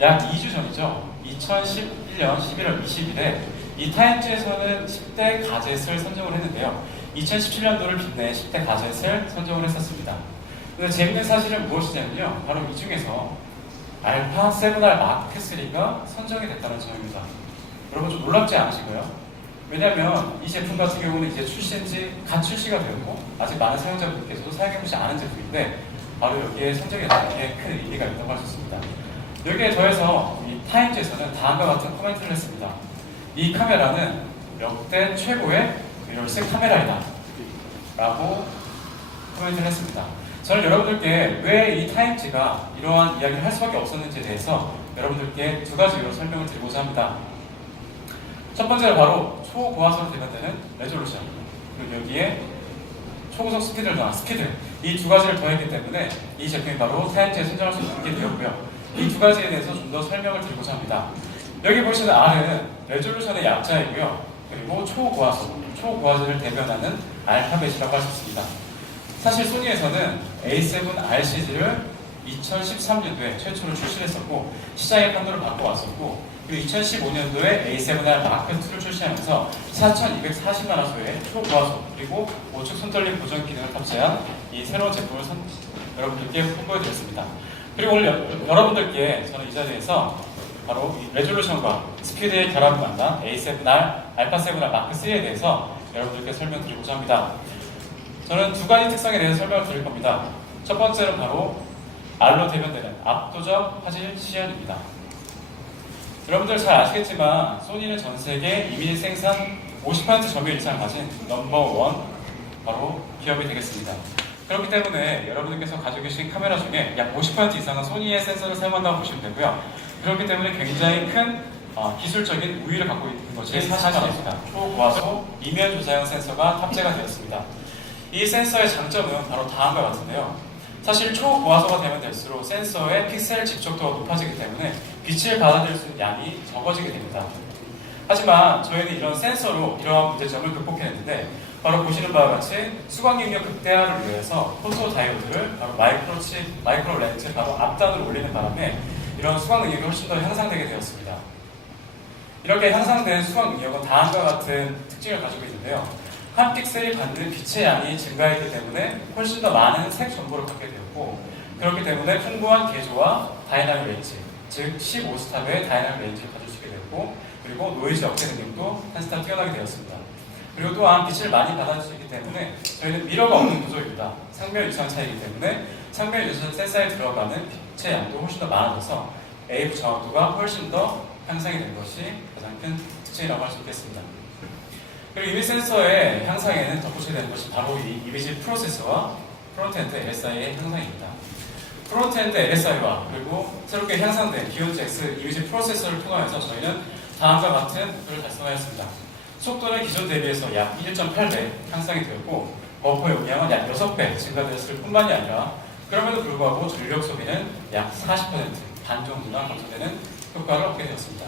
약 2주 전이죠. 2011년 11월 20일에 이 타임즈에서는 10대 가젯을 선정을 했는데요. 2017년도를 빛낸 10대 가젯을 선정을 했었습니다. 근데 재밌는 사실은 무엇이냐면요. 바로 이 중에서 알파 7R 마크 3가 선정이 됐다는 점입니다. 여러분 좀 놀랍지 않으신가요? 왜냐하면 이 제품 같은 경우는 이제 갓 출시가 되었고 아직 많은 사용자분께서도 사용해보지 않은 제품인데 바로 여기에 선정이 됐다는 게 큰 의미가 있다고 할 수 있습니다. 여기에 더해서 이 타임즈에서는 다음과 같은 코멘트를 했습니다. 이 카메라는 역대 최고의 열쇠 카메라이다 라고 코멘트를 했습니다. 저는 여러분들께 왜 이 타임즈가 이러한 이야기를 할 수밖에 없었는지에 대해서 여러분들께 두 가지로 설명을 드리고자 합니다. 첫 번째는 바로 초고화소로 대변되는 레졸루션, 그리고 여기에 초고속 스피드를 더한 스피드, 이 두 가지를 더했기 때문에 이 제품이 바로 타임즈에 선정할 수 있게 되었고요. 이 두 가지에 대해서 좀 더 설명을 드리고자 합니다. 여기 보시는 R은 레졸루션의 약자이고요. 그리고 초고화질을 대변하는 알파벳이라고 할 수 있습니다. 사실 소니에서는 A7R 시리즈를 2013년도에 최초로 출시했었고 시장의 판도를 바꿔왔었고 그리고 2015년도에 A7R 마크2를 출시하면서 4240만 화소의 초고화소 그리고 우측 손떨림 보정 기능을 탑재한 이 새로운 제품을 여러분들께 홍보해드렸습니다. 그리고 오늘 여러분들께 저는 이 자리에서 바로 이 레졸루션과 스피드의 결합을 만난 A7R, 알파7R 마크3에 대해서 여러분들께 설명드리고자 합니다. 저는 두 가지 특성에 대해서 설명을 드릴 겁니다. 첫 번째는 바로 R로 대변되는 압도적 화질 시연입니다. 여러분들 잘 아시겠지만 소니는 전 세계 이미지 생산 50% 점유율 이상을 가진 넘버원 바로 기업이 되겠습니다. 그렇기 때문에 여러분들께서 가지고 계신 카메라 중에 약 50% 이상은 소니의 센서를 사용한다고 보시면 되고요. 그렇기 때문에 굉장히 큰 기술적인 우위를 갖고 있는 것이 사실입니다. 초고화소 이면 조사형 센서가 탑재가 되었습니다. 이 센서의 장점은 바로 다음과 같은데요. 사실 초고화소가 되면 될수록 센서의 픽셀 집적도가 높아지기 때문에 빛을 받아들일 수 있는 양이 적어지게 됩니다. 하지만 저희는 이런 센서로 이러한 문제점을 극복해냈는데 바로 보시는 바와 같이 수광 능력 극대화를 위해서 포토 다이오드를 바로 마이크로 렌즈 바로 앞단으로 올리는 바람에 이런 수광 능력이 훨씬 더 향상되게 되었습니다. 이렇게 향상된 수광 능력은 다음과 같은 특징을 가지고 있는데요. 한 픽셀이 받는 빛의 양이 증가했기 때문에 훨씬 더 많은 색 정보를 갖게 되었고 그렇기 때문에 풍부한 개조와 다이나믹 레인지, 즉 15스탑의 다이나믹 레인지를 가질 수 있게 되었고 그리고 노이즈 억제 능력도 한 스탑 뛰어나게 되었습니다. 그리고 또한 빛을 많이 받아줄 수 있기 때문에 저희는 미러가 없는 구조입니다. 상면 유선 차이기 때문에 상면 유선 센서에 들어가는 빛의 양도 훨씬 더 많아져서 AF 정확도가 훨씬 더 향상이 된 것이 가장 큰 특징이라고 할 수 있겠습니다. 그리고 이미지 센서의 향상에는 덧붙여야 되는 것이 바로 이 이미지 프로세서와 프론트엔드 LSI의 향상입니다. 프론트엔드 LSI와 그리고 새롭게 향상된 기온잭스 이미지 프로세서를 통하여서 저희는 다음과 같은 목표를 달성하였습니다. 속도는 기존 대비해서 약 1.8배 향상이 되었고 버퍼 용량은 약 6배 증가되었을 뿐만이 아니라 그럼에도 불구하고 전력 소비는 약 40%반 정도나 감소되는 효과를 얻게 되었습니다.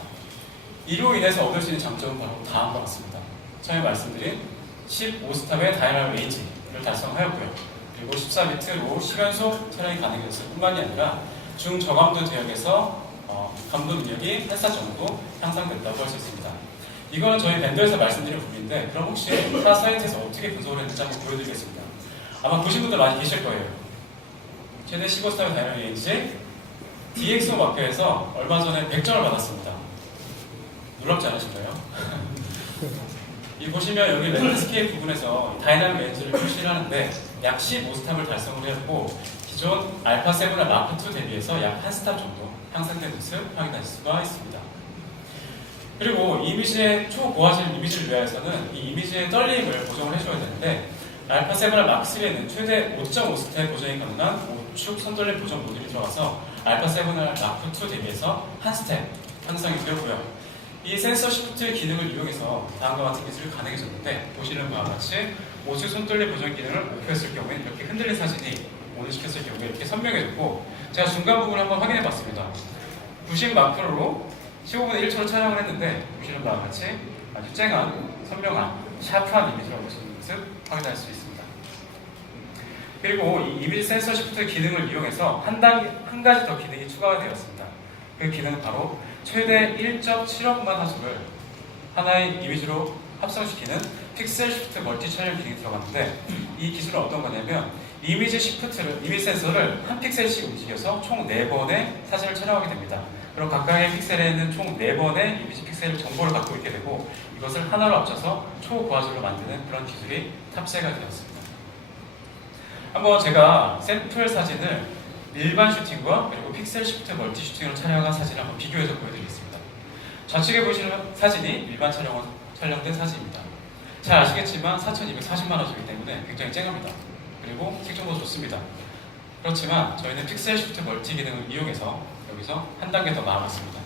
이로 인해서 얻을 수 있는 장점은 바로 다음과 같습니다. 처음에 말씀드린 15스탑의 다이나믹 레인지를 달성하였고요. 그리고 14비트로 시간속 촬영이 가능했을 뿐만이 아니라 중저감도 대역에서 감도 능력이 8사 정도 향상됐다고 할 수 있습니다. 이거는 저희 밴더에서 말씀드린 부분인데 그럼 혹시 타 사이트에서 어떻게 분석을 했는지 한번 보여드리겠습니다. 아마 보신 분들 많이 계실 거예요. 최대 15스탑의 다이나믹 레인지 DxO 마크에서 얼마 전에 100점을 받았습니다. 놀랍지 않으신가요? 이 보시면 여기 랜드스케이프 부분에서 다이나믹 렌즈를 출시를 하는데 약 15스탑을 달성을 했고 기존 알파7을 마크2 대비해서 약 1스탑 정도 향상된 모습 확인할 수가 있습니다. 그리고 이미지의 초고화질 이미지를 위하여서는 이 이미지의 떨림을 보정을 해줘야 되는데 알파7을 마크3에는 최대 5.5스텝 보정이 가능한 우측 손떨림 보정 모듈이 들어가서 알파7을 마크2 대비해서 1스텝 향상이 되었고요. 이 센서 시프트 기능을 이용해서 다음과 같은 기술이 가능해졌는데 보시는 바와 같이 우측 손떨림 보정 기능을 오프했을 경우에는 이렇게 흔들린 사진이 온시켰을 경우에 이렇게 선명해졌고 제가 중간 부분을 한번 확인해 봤습니다. 90 마크로로 15분의 1초로 촬영을 했는데 보시는 바와 같이 아주 쨍한, 선명한, 샤프한 이미지라고 보시는 모습 확인할 수 있습니다. 그리고 이 이미지 센서 시프트 기능을 이용해서 한 가지 더 기능이 추가가 되었습니다. 그 기능은 바로 최대 1.7억만 화素하나의 이미지로 합성시키는 픽셀 시프트 멀티 촬영 기능이 들어갔는데, 이 기술은 어떤 거냐면 이미지 센서를 한 픽셀씩 움직여서 총 4번의 사진을 촬영하게 됩니다. 그럼 각각의 픽셀에는 총 4번의 이미지 픽셀 정보를 갖고 있게 되고, 이것을 하나로 합쳐서 초고화질로 만드는 그런 기술이 탑재가 되었습니다. 한번 제가 샘플 사진을 일반 슈팅과 그리고 픽셀 시프트 멀티 슈팅으로 촬영한 사진을 한번 비교해서 보여드리겠습니다. 좌측에 보시는 사진이 일반 촬영된 사진입니다. 잘 아시겠지만 4,240만원이기 때문에 굉장히 쨍합니다. 그리고 색조도 좋습니다. 그렇지만 저희는 픽셀 시프트 멀티 기능을 이용해서 여기서 한 단계 더 나아갔습니다.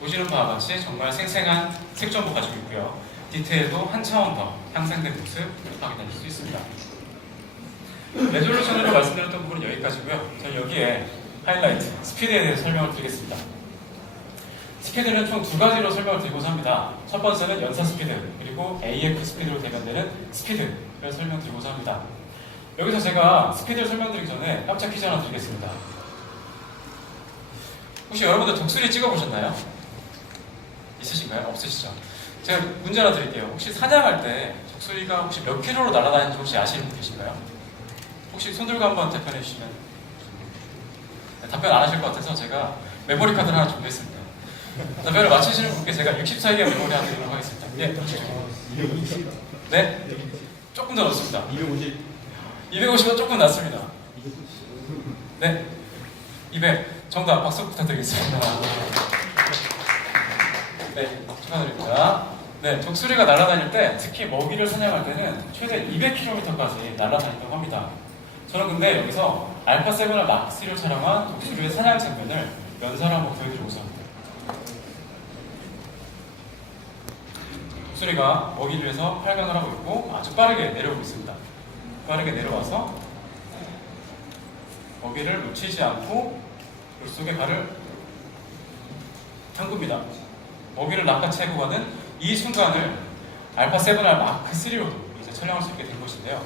보시는 바와 같이 정말 생생한 색조를 가지고 있고요. 디테일도 한 차원 더 향상된 모습 확인할 수 있습니다. 레졸루션으로 말씀드렸던 부분은 여기까지고요. 저는 여기에 하이라이트, 스피드에 대해서 설명을 드리겠습니다. 스피드는 총 2가지로 설명을 드리고자 합니다. 첫 번째는 연사 스피드, 그리고 AF 스피드로 대변되는 스피드를 설명드리고자 합니다. 여기서 제가 스피드를 설명드리기 전에 깜짝 퀴즈 하나 드리겠습니다. 혹시 여러분들 독수리 찍어보셨나요? 있으신가요? 없으시죠? 제가 문제 하나 드릴게요. 혹시 사냥할 때 독수리가 혹시 몇 킬로로 날아다니는지 혹시 아시는 분 계신가요? 혹시 손 들고 한번 답변해 주시면. 네, 답변 안 하실 것 같아서 제가 메모리 카드를 하나 준비했습니다. 답변을 맞추시는 분께 제가 64기가 메모리 하나 드리도록 하겠습니다. 예, 250. 네? 조금 더 넣습니다. 250. 250은 조금 낮습니다. 네? 200. 정답 박수 부탁드리겠습니다. 네, 축하드립니다. 네, 독수리가 날아다닐 때, 특히 먹이를 사냥할 때는 최대 200km까지 날아다닌다고 합니다. 저는 근데 여기서 알파7을 마크3로 촬영한 독수리의 사냥 장면을 연사로 한번 보여드리고자 합니다. 독수리가 먹이를 위해서 활강을 하고 있고 아주 빠르게 내려오고 있습니다. 빠르게 내려와서 먹이를 놓치지 않고 물속에 발을 담굽니다. 먹이를 낚아채고 가는 이 순간을 알파7R 마크3로도 이제 촬영할 수 있게 된 것인데요.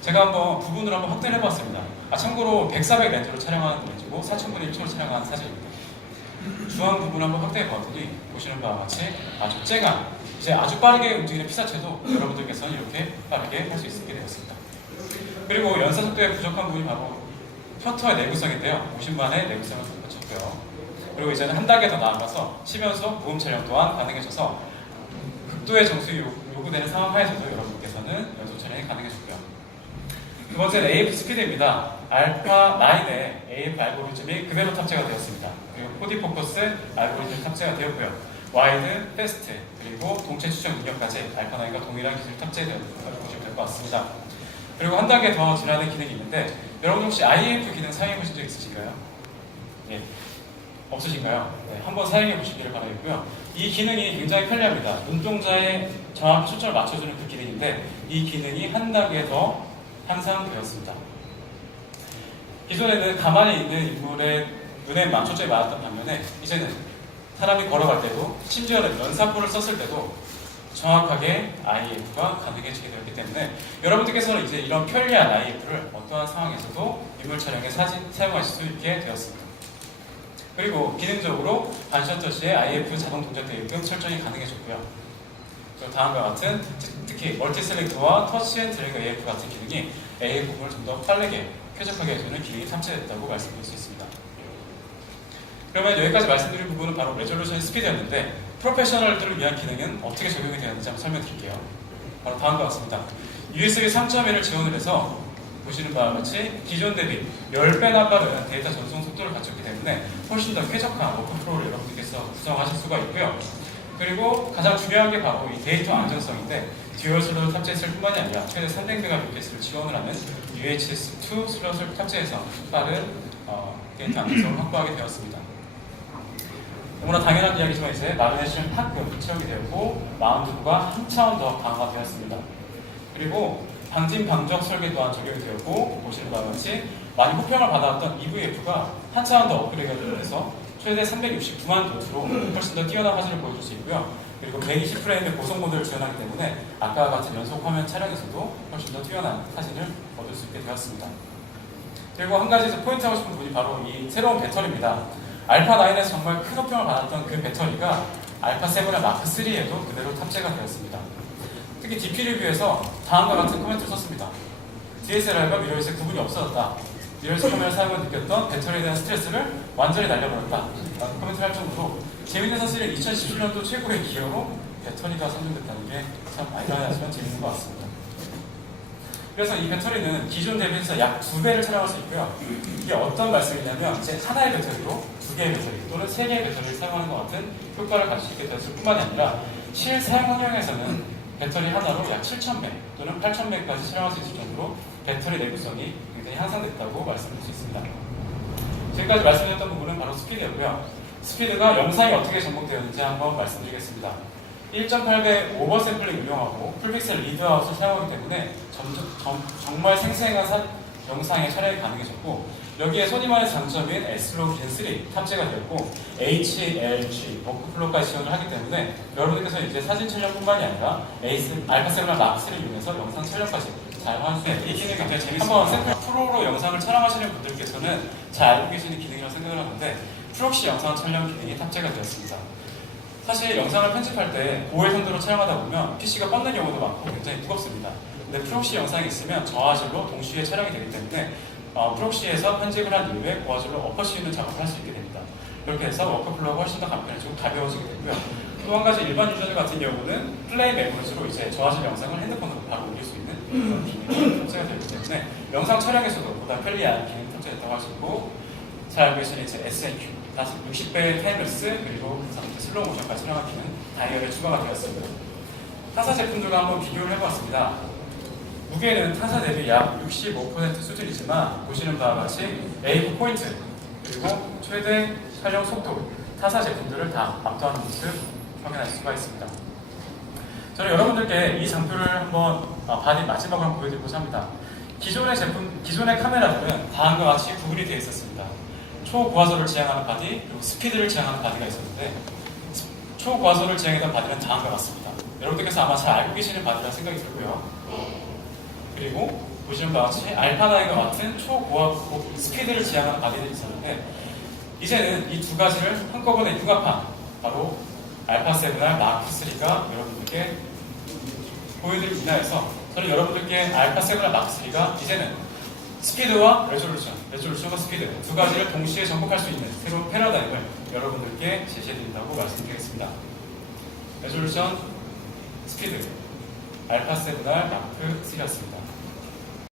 제가 한번 부분으로 한번 확대를 해봤습니다. 참고로 100, 400 렌즈로 촬영하는 렌즈고 4000분의 1초로 촬영하는 사진입니다. 중앙 부분을 한번 확대해 보았더니 보시는 바와 같이 아주 쨍한, 이제 아주 빠르게 움직이는 피사체도 여러분들께서는 이렇게 빠르게 할 수 있게 되었습니다. 그리고 연사 속도에 부족한 부분이 바로 셔터의 내구성인데요. 50만의 내구성을 갖췄고요. 그리고 이제는 한 단계 더 나아가서 심연속 무음 촬영 또한 가능해져서 극도의 정수기 요구되는 상황 하에서도 여러분께서는 연속 촬영이 가능해졌고요. 두 번째는 AF 스피드입니다. 알파9의 AF 알고리즘이 그대로 탑재가 되었습니다. 그리고 4D 포커스 알고리즘 탑재가 되었고요. 와이드, 패스트, 그리고 동체 추적 능력까지 알파9과 동일한 기술이 탑재되었다고 보시면 될 것 같습니다. 그리고 한 단계 더 진화된 기능이 있는데, 여러분 혹시 IF 기능 사용해 보신 적 있으신가요? 예. 없으신가요? 네, 한번 사용해 보시기를 바라겠고요. 이 기능이 굉장히 편리합니다. 눈동자에 정확히 초점을 맞춰주는 그 기능인데, 이 기능이 한 단계 더 향상되었습니다. 기존에는 가만히 있는 인물의 눈에만 초점이 맞았던 반면에, 이제는 사람이 걸어갈 때도, 심지어는 연사포를 썼을 때도 정확하게 IF가 가능해지게 되었기 때문에 여러분들께서는 이제 이런 편리한 IF를 어떠한 상황에서도 인물 촬영에 사용하실 수 있게 되었습니다. 그리고 기능적으로 반셔터 시에 IF 자동 동작 대응금 설정이 가능해졌고요. 그리고 다음과 같은 특히 멀티 셀렉터와 터치 앤 드래그 AF 같은 기능이 AF 부분을 좀 더 빠르게 쾌적하게 해주는 기능이 탑재됐다고 말씀드릴 수 있습니다. 그러면 여기까지 말씀드린 부분은 바로 레졸루션 스피드였는데, 프로페셔널들을 위한 기능은 어떻게 적용이 되었는지 한번 설명드릴게요. 바로 다음과 같습니다. USB 3.1을 지원을 해서 보시는 바와 같이 기존 대비 10배나 빠른 데이터 전송 속도를 갖췄기 때문에 훨씬 더 쾌적한 워크프로를 여러분들께서 구성하실 수가 있고요. 그리고 가장 중요한 게 바로 이 데이터 안정성인데, 듀얼 슬롯을 탑재했을 뿐만이 아니라 최대 300MBPS를 지원을 하는 UHS-2 슬롯을 탑재해서 빠른 데이터 안정성을 확보하게 되었습니다. 너무나 당연한 이야기지만 이제 마그네슘 합금 채용이 되었고 마운트가 한 차원 더 강화되었습니다. 그리고 방진 방적 설계 또한 적용이 되었고, 보시는 바와 같이 많이 호평을 받아왔던 EVF가 한 차원 더 업그레이드가 되어서 최대 369만 도트로 훨씬 더 뛰어난 화질을 보여줄 수 있고요. 그리고 120프레임의 고속 모드를 지원하기 때문에 아까와 같은 연속 화면 촬영에서도 훨씬 더 뛰어난 사진을 얻을 수 있게 되었습니다. 그리고 한 가지 포인트 하고 싶은 부분이 바로 이 새로운 배터리입니다. 알파9에서 정말 큰 호평을 받았던 그 배터리가 알파7의 마크3에도 그대로 탑재가 되었습니다. 특히 DP 리뷰에서 다음과 같은 코멘트를 썼습니다. DSLR과 미러리스의 구분이 없어졌다. 미러리스 카메라 사용을 느꼈던 배터리에 대한 스트레스를 완전히 날려버렸다. 라는 코멘트를 할 정도로 재밌는 사실은 2017년도 최고의 기어로 배터리가 선정됐다는 게 참 아이러니하지만 재밌는 것 같습니다. 그래서 이 배터리는 기존 대비해서 약 2배를 촬영할 수 있고요. 이게 어떤 말씀이냐면 이제 하나의 배터리로 2개의 배터리 또는 3개의 배터리를 사용하는 것 같은 효과를 가질 수 있게 되었을 뿐만이 아니라 실사용 환경에서는 배터리 하나로 약 7,000배 또는 8,000배까지 촬영할 수 있을 정도로 배터리 내구성이 굉장히 향상됐다고 말씀드릴 수 있습니다. 지금까지 말씀드렸던 부분은 바로 스피드였고요. 스피드가 영상이 어떻게 접목되었는지 한번 말씀드리겠습니다. 1.8배 오버 샘플링 운영하고 풀픽셀 리드아웃을 사용하기 때문에 정말 생생한 영상의 촬영이 가능해졌고, 여기에 소니만의 장점인 S로우 빈3 탑재가 되었고 HLG 워크플로우까지 지원을 하기 때문에 여러분들께서 이제 사진 촬영뿐만이 아니라 알파7 마크3를 이용해서 영상 촬영까지 사용할 수 있는 이 기능이 굉장히 재밌습니다. 한번 샘플 프로로 영상을 촬영하시는 분들께서는 잘 알고 계시는 기능이라고 생각을 하는데, 프록시 영상 촬영 기능이 탑재가 되었습니다. 사실 영상을 편집할 때 고해상도로 촬영하다 보면 PC가 뻗는 경우도 많고 굉장히 무겁습니다. 근데 프록시 영상이 있으면 저화질로 동시에 촬영이 되기 때문에 프록시에서 편집을 한 이후에 고화질로 엎을 수 있는 작업을 할 수 있게 됩니다. 그렇게 해서 워크플로우가 훨씬 더 간편해지고 가벼워지게 되고요. 또 한 가지 일반 유저들 같은 경우는 플레이 메모리로 이제 저화질 영상을 핸드폰으로 바로 올릴 수 있는 그런 기능이 탑재가 되기 때문에 영상 촬영에서도 보다 편리한 기능이 탑재됐다고 할 수 있고, 잘 알고 계시는 이제 SNQ, 다시 60배의 타임랩스 그리고 슬로우 모션까지 촬영하기는 다이얼에 추가가 되었습니다. 타사 제품들과 한번 비교를 해보았습니다. 무게는 타사 대비 약 65% 수준이지만 보시는 바와 같이 A4 포인트 그리고 최대 촬영 속도, 타사 제품들을 다 압도하는 모습 확인하실 수가 있습니다. 저는 여러분들께 이 장표를 한번 바디 마지막으로 한번 보여드리고자 합니다. 기존의 카메라들은 다음과 같이 구분이 되어 있었습니다. 초고화소를 지향하는 바디, 그리고 스피드를 지향하는 바디가 있었는데, 초고화소를 지향했던 바디는 다음과 같습니다. 여러분들께서 아마 잘 알고 계시는 바디라 생각이 들고요. 그리고 보시는 바와 같이 알파9과 같은 초고화소 스피드를 지향하는 바디들이 있었는데, 이제는 이 두 가지를 한꺼번에 융합한 바로 알파7R 마크3가 여러분들께 보여드리기 위해서 저는 여러분들께 알파7R 마크3가 이제는 스피드와 레졸루션과 스피드 두 가지를 동시에 접목할 수 있는 새로운 패러다임을 여러분들께 제시해드린다고 말씀드리겠습니다. 레졸루션, 스피드, 알파7R 마크3였습니다.